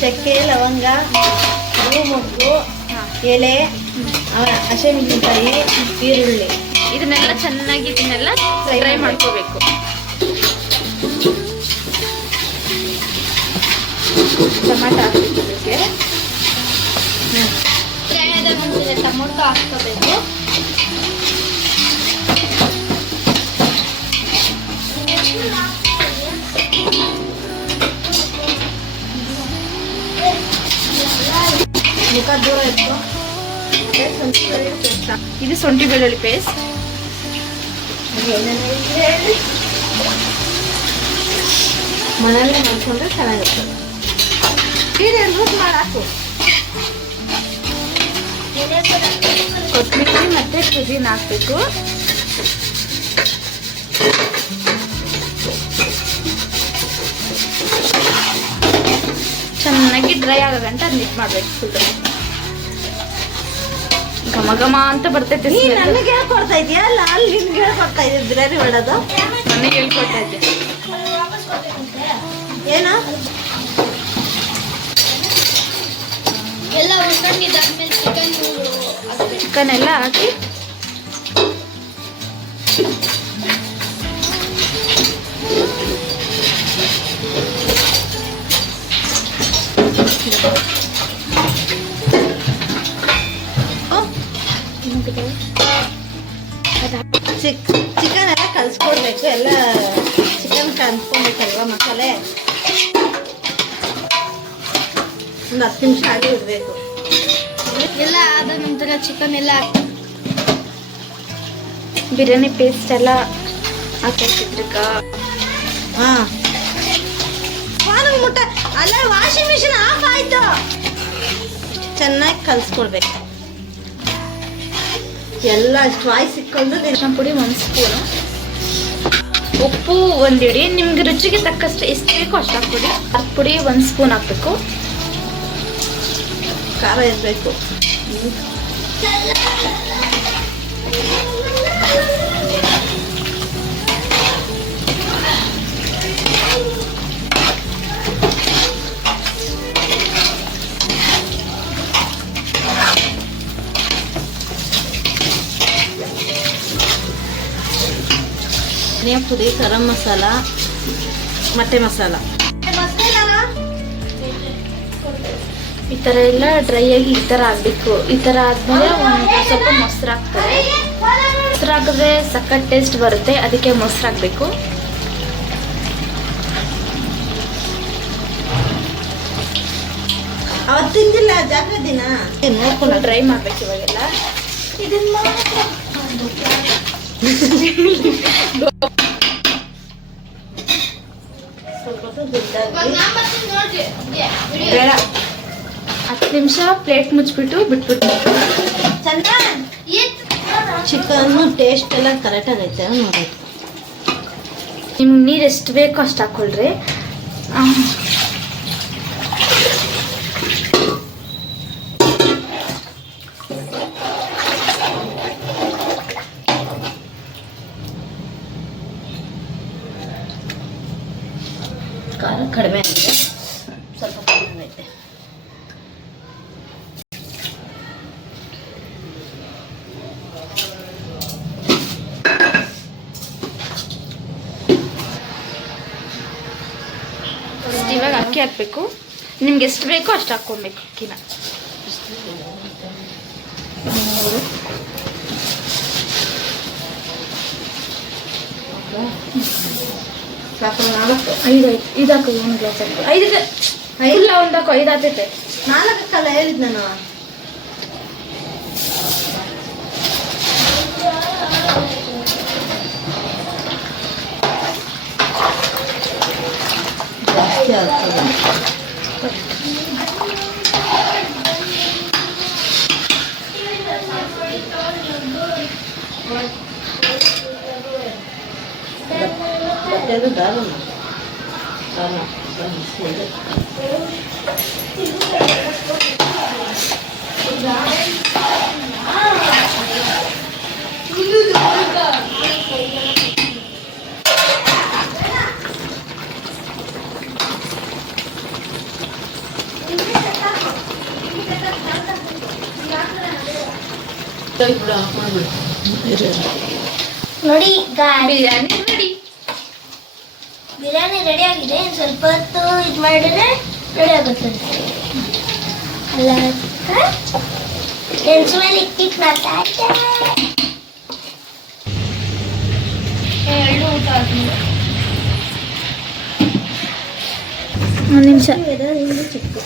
ಚಕ್ಕೆ, ಲವಂಗ, ಮೊಗ್ಗು, ಎಲೆ, ಹಸಿಮೆಣಸಿನಕಾಯಿ, ಈರುಳ್ಳಿ ಇದನ್ನೆಲ್ಲ ಚೆನ್ನಾಗಿ ಫ್ರೈ ಮಾಡ್ಕೋಬೇಕು. ಟೊಮಾಟೊ ಹಾಕಬೇಕು. ಟೊಮೊಟೊ ಹಾಕ್ಕೋಬೇಕು. ಮುಖ ದೂರ ಇತ್ತು. ಇದು ಶುಂಠಿ ಬೆಳ್ಳುಳ್ಳಿ ಪೇಸ್ಟ್. ಮನೆಯಲ್ಲೇ ಮಾಡ್ಕೊಂಡ್ರೆ ಚೆನ್ನಾಗಿರ್ತದೆ. ಮಾಡಾಕು ಕೊತ್ತಂಬರಿ ಮತ್ತೆ ಪುದೀನ ಹಾಕ್ಬೇಕು. ಚೆನ್ನಾಗಿ ಡ್ರೈ ಆಗೋ ಗಂಟ ಮಿಕ್ಸ್ ಮಾಡ್ಬೇಕು. ಫುಲ್ ಘಮ ಘಮ ಅಂತ ಬರ್ತೈತೆ. ನನಗೆ ಹೇಳ್ಕೊಡ್ತಾ ಇದೆಯಾ? ಅಲ್ಲ, ಅಲ್ಲಿ ನಿನ್ಗೆ ಹೇಳ್ಕೊಡ್ತಾ ಇದ್ದೀವಿ ಬಿರಿಯಾನಿ ಮಾಡೋದು. ನನಗೆ ಹೇಳ್ಕೊಡ್ತಾ ಇದ್ದೆ. ಏನ ಎಲ್ಲ ಉಳ್ಕೊಂಡಿದ್ದಾದ್ಮೇಲೆ ಚಿಕನ್ ಎಲ್ಲ ಹಾಕಿ ಚಿಕನ್ ಎಲ್ಲ ಕಲಿಸ್ಕೊಡ್ಬೇಕು. ಎಲ್ಲ ಚಿಕನ್ ಕಲಿಸ್ಕೊಬೇಕಲ್ವ ಮಸಾಲೆ. ಒಂದು 10 ನಿಮಿಷ ಆಗಿ ಇಡಬೇಕು. ಎಲ್ಲ ಆದ ನಂತರ ಚಿಕನ್ ಎಲ್ಲ ಬಿರಿಯಾನಿ ಪೇಸ್ಟ್ ಎಲ್ಲ ಹಾಕಿದ್ರಕ್ಕ. ಹಾಂ, ಮುಟ್ಟ ಅಲ್ಲ, ವಾಷಿಂಗ್ ಮಿಷಿನ್ ಆಫ್ ಆಯ್ತು. ಚೆನ್ನಾಗಿ ಕಲಿಸ್ಕೊಡ್ಬೇಕು. ಎಲ್ಲ ಅಷ್ಟು ವಾಯ್ಸ್ ಸಿಕ್ಕೊಂಡು ಅರಿಶಿನ ಪುಡಿ 1 ಸ್ಪೂನು, ಉಪ್ಪು 1 ಹಿಡಿ. ನಿಮ್ಗೆ ರುಚಿಗೆ ತಕ್ಕಷ್ಟು ಎಷ್ಟು ಬೇಕೋ ಅಷ್ಟು ಹಾಕ್ಬಿಡಿ. ಅರ್ಧ ಪುಡಿ 1 ಸ್ಪೂನ್ ಹಾಕಬೇಕು. ಖಾರ ಇರಬೇಕು. ಧನಿಯಾ ಪುಡಿ, ಗರಂ ಮಸಾಲ, ಮೊಟ್ಟೆ ಮಸಾಲ. ಈ ಥರ ಎಲ್ಲ ಡ್ರೈ ಆಗಿ ಈ ಥರ ಆಗಬೇಕು. ಈ ಥರ ಆದಮೇಲೆ ಒಂದು ಸ್ವಲ್ಪ ಮೊಸರು ಹಾಕ್ತಾರೆ. ಮೊಸರು ಹಾಕಿದ್ರೆ ಸಖತ್ ಟೇಸ್ಟ್ ಬರುತ್ತೆ. ಅದಕ್ಕೆ ಮೊಸರು ಹಾಕಬೇಕು. ಅವತ್ತು ತಿಂದಿಲ್ಲ ಜಾತ್ರೆ ದಿನ. ನೋಡ್ಕೊಂಡು ಡ್ರೈ ಮಾಡ್ಬೇಕು ಇವಾಗೆಲ್ಲ. ಇದನ್ನ ಬೇಡ, 10 ನಿಮಿಷ ಪ್ಲೇಟ್ ಮುಚ್ಚಿಬಿಟ್ಟು ಬಿಟ್ಬಿಟ್ಟು. ಚಿಕನ್ನು ಟೇಸ್ಟ್ ಎಲ್ಲ ಕರೆಕ್ಟಾಗಿ ಐತೆ ನೋಡೋದು. ನಿಮ್ಗೆ ನೀರು ಎಷ್ಟು ಬೇಕೋ ಅಷ್ಟು ಹಾಕ್ಕೊಳ್ರಿ. ಖಾರ ಕಡಿಮೆ ಆಗಿದೆ, ಸ್ವಲ್ಪ ಕಡಿಮೆ ಐತೆ. ಇವಾಗ ಅಕ್ಕಿ ಹಾಕಬೇಕು. ನಿಮ್ಗೆ ಎಷ್ಟು ಬೇಕೋ ಅಷ್ಟು ಹಾಕ್ಕೊಬೇಕು ಅಕ್ಕಿನ. ಇದು ಹಾಕೋ 1 ಗ್ಲಾಸ್ ಹಾಕಿ. 5 ಒಂದು ಹಾಕೋ. 5 ಆಗ್ತೈತೆ. 4 ಹೇಳಿದ್ ನಾನು. ಜಾಸ್ತಿ ಆಗ್ತದೆ. ಬಟ್ಟೆದು ದಾರು ನೋಡಿ ಬಿರಿಯಾನಿ ರೆಡಿ. ಬಿರಿಯಾನಿ ರೆಡಿ ಆಗಿದೆ. ಇನ್ನು ಸ್ವಲ್ಪ ಹೊತ್ತು ಇದು ಮಾಡಿದ್ರೆ ರೆಡಿ ಆಗುತ್ತೆ. ಅಲ್ಲ ಎನ್ಸು ಮೇಲೆ ಇಟ್ಟಿಟ್ಟು ಮಾಡ್ತಾ ಎಳ್ಳು ಊಟ ಆದ್ಮೇಲೆ ಒಂದು ನಿಮಿಷ. ಚಿಕ್ಕ